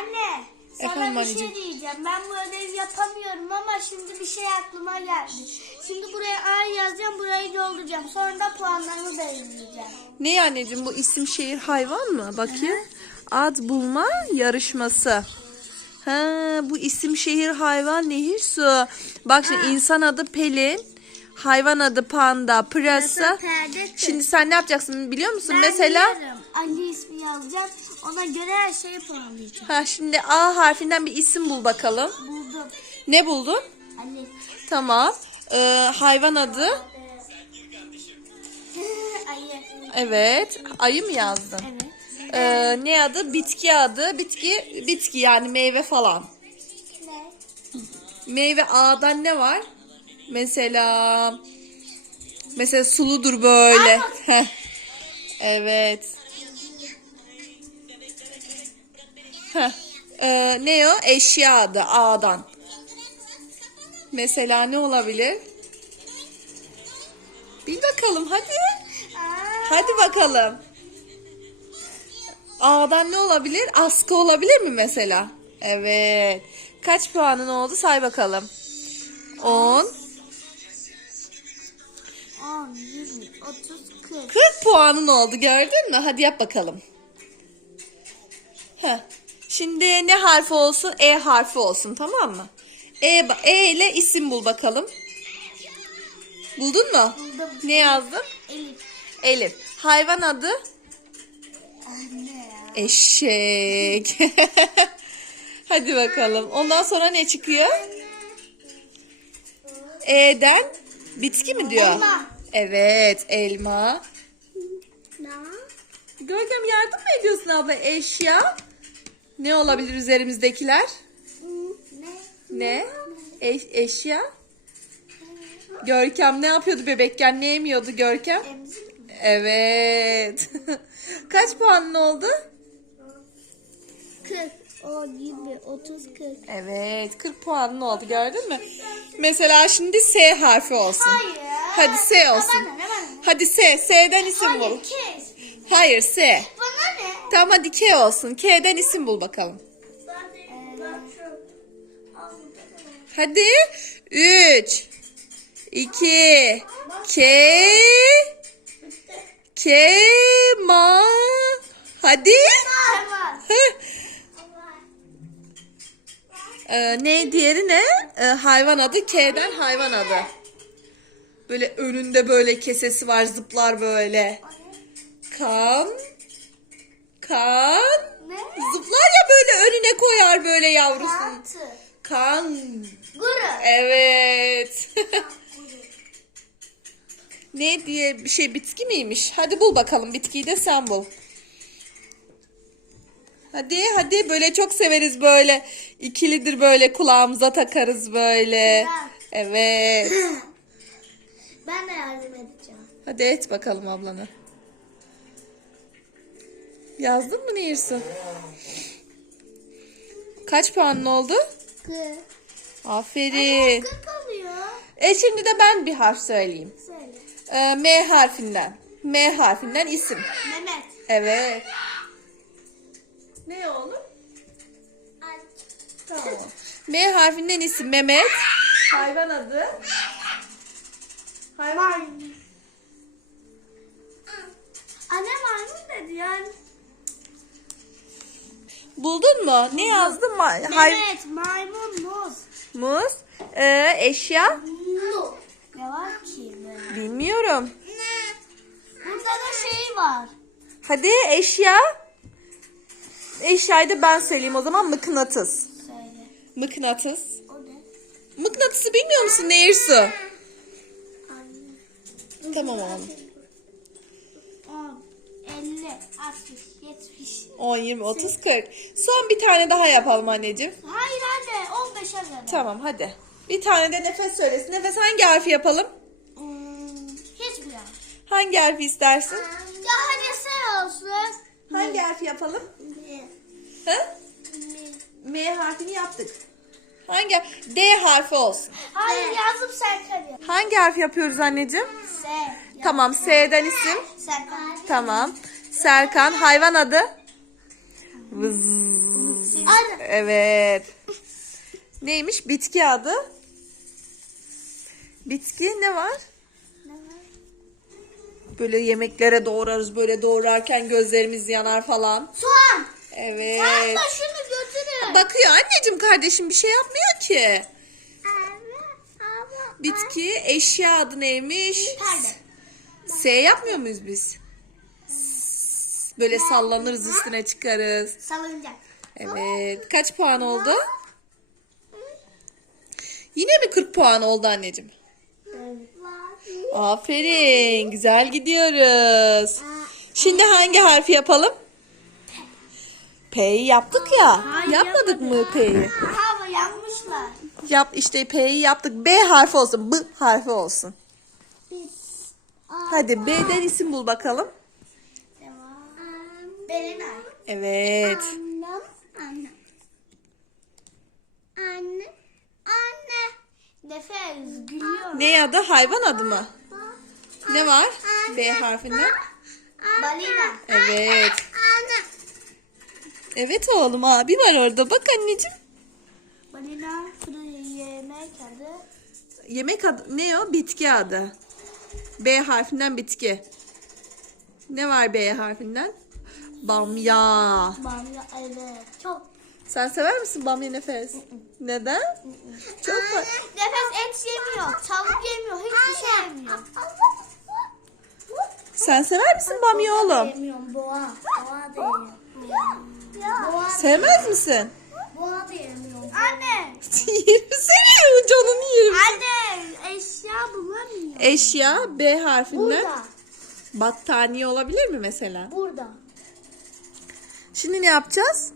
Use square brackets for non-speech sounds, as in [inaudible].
Anne, sana Efendim bir anneciğim? şey diyeceğim. Ben bu ödevi yapamıyorum ama şimdi bir şey aklıma geldi. Şimdi buraya A yazacağım, burayı dolduracağım. Sonra da puanlarımı belirleyeceğim. Ne anneciğim bu isim şehir hayvan mı? Bakayım. Ad bulma yarışması. Ha, bu isim şehir hayvan nehir su. Bak şimdi insan adı Pelin. Hayvan adı panda, pırasa. perde kız. Şimdi sen ne yapacaksın biliyor musun? Mesela biliyorum. Anne ismi yazacağım. Ona göre her şeyi puanlayacağım. ha şimdi A harfinden bir isim bul bakalım. Buldum. Ne buldun? Anne. Tamam. Ee, hayvan adı. [laughs] Ayı. Evet. Ayı mı yazdın? Evet. Ee, ne adı? Bitki adı. Bitki bitki yani meyve falan. Ne? Meyve A'dan ne var? Mesela mesela suludur böyle. Heh. evet. Heh. Ee, ne o? Eşya adı A'dan. Mesela ne olabilir? Bir bakalım hadi. Hadi bakalım. A'dan ne olabilir? Askı olabilir mi mesela? Evet. Kaç puanın oldu say bakalım. 10. 10, 20, 30, 40. 40 puanın oldu gördün mü? Hadi yap bakalım. Heh. Şimdi ne harfi olsun? E harfi olsun tamam mı? E, e ile isim bul bakalım. Buldun mu? Buldum. Ne yazdın? Elif. Elif. Hayvan adı? Anne ya. Eşek. [laughs] Hadi bakalım. Ondan sonra ne çıkıyor? E'den bitki mi diyor? Elma. Evet, elma. Ne? Görkem yardım mı ediyorsun abla? Eşya. Ne olabilir üzerimizdekiler? Ne? Ne? E- eşya. Görkem ne yapıyordu bebekken? Ne yemiyordu Görkem? Evet. [laughs] Kaç puanın oldu? 40, 10, 20, 30, 40. Evet, 40 puanın oldu gördün mü? Mesela şimdi S harfi olsun. Hayır. Hadi S olsun. Bana ne bana ne? Hadi S, S'den isim bul. Hayır kes. Hayır S. Bana ne? Tamam hadi K olsun. K'den isim bul bakalım. Hadi. 3 2 K K ma Hadi. Ee, ne diğeri ne? Ee, hayvan adı K'den hayvan adı. Böyle önünde böyle kesesi var zıplar böyle. Kan. Kan. Ne? Zıplar ya böyle önüne koyar böyle yavrusun. Mantı. Kan. Guru. Evet. [laughs] ne diye bir şey bitki miymiş? Hadi bul bakalım bitkiyi de sen bul. Hadi hadi böyle çok severiz böyle. İkilidir böyle kulağımıza takarız böyle. Evet. [clears throat] Ben de yardım edeceğim. Hadi et bakalım ablana. Yazdın mı Nehirsu? Kaç puanın oldu? 40. Aferin. 40 oluyor. E şimdi de ben bir harf söyleyeyim. Söyle. Ee, M harfinden. M harfinden isim. Mehmet. Evet. Ne oğlum? Tamam. M harfinden isim Mehmet. Hayvan adı. Hayvan. Buldun mu? Ne yazdın? Ma- hay- Mehmet maymun muz. Muz. Ee, eşya. Mu. Ne var ki böyle? Bilmiyorum. Burada da şey var. Hadi eşya. Eşyayı da ben söyleyeyim o zaman mıknatıs. Söyle. Mıknatıs. O ne? Mıknatısı bilmiyor musun? Anne. Tamam oğlum. 10, 50, 60, 70. 10, 20, 30, 40. Son bir tane daha yapalım anneciğim. Hayır anne 15'e kadar. Tamam hadi. Bir tane de nefes söylesin. Nefes hangi harfi yapalım? Hmm, hiçbir an. Hangi harfi istersin? Ya hadi sen olsun. Hangi harfi yapalım? Ha? M harfini yaptık. Hangi D harfi olsun. Hayır yazdım Serkan. Hangi harfi yapıyoruz anneciğim? S. Tamam S'den isim. Serkan. Tamam. Serkan hayvan adı. Vız. Evet. Neymiş bitki adı? Bitki ne var? Böyle yemeklere doğrarız. Böyle doğrarken gözlerimiz yanar falan. Soğan. Evet. Anne şunu götürün. Bakıyor anneciğim kardeşim bir şey yapmıyor ki. Bitki eşya adı neymiş? Perde. S yapmıyor muyuz biz? Böyle sallanırız üstüne çıkarız. Salıncak. Evet. Kaç puan oldu? Yine mi 40 puan oldu anneciğim? Aferin. Güzel gidiyoruz. Şimdi hangi harfi yapalım? P'yi yaptık ya. Hayır, Yapmadık mı P'yi? Hava yanmışlar. Yap işte P'yi yaptık. B harfi olsun. B harfi olsun. Hadi B'den isim bul bakalım. Evet. Annem. Anne. Anne. Anne. Nefes gülüyor. Ne adı? Hayvan adı mı? Ne var? B harfinden. Balina. Evet. Anne. Evet oğlum abi var orada. Bak anneciğim. Balina yemek adı. Yemek adı ne o? Bitki adı. B harfinden bitki. Ne var B harfinden? Bamya. Bamya evet. Çok. Sen sever misin bamya nefes? Neden? Çok fa- Nefes et yemiyor. Tavuk yemiyor. Hiçbir şey yemiyor. Sen sever misin bamya oğlum? Yemiyorum. Boğa. Boğa da yemiyorum. Boğa, Sevmez misin? boğa da yemiyorum. Anne. [laughs] yerim seni. Canını yerim. Anne. Eşya bulamıyor. Eşya B harfinden. Burada. Battaniye olabilir mi mesela? Burada. Şimdi ne yapacağız?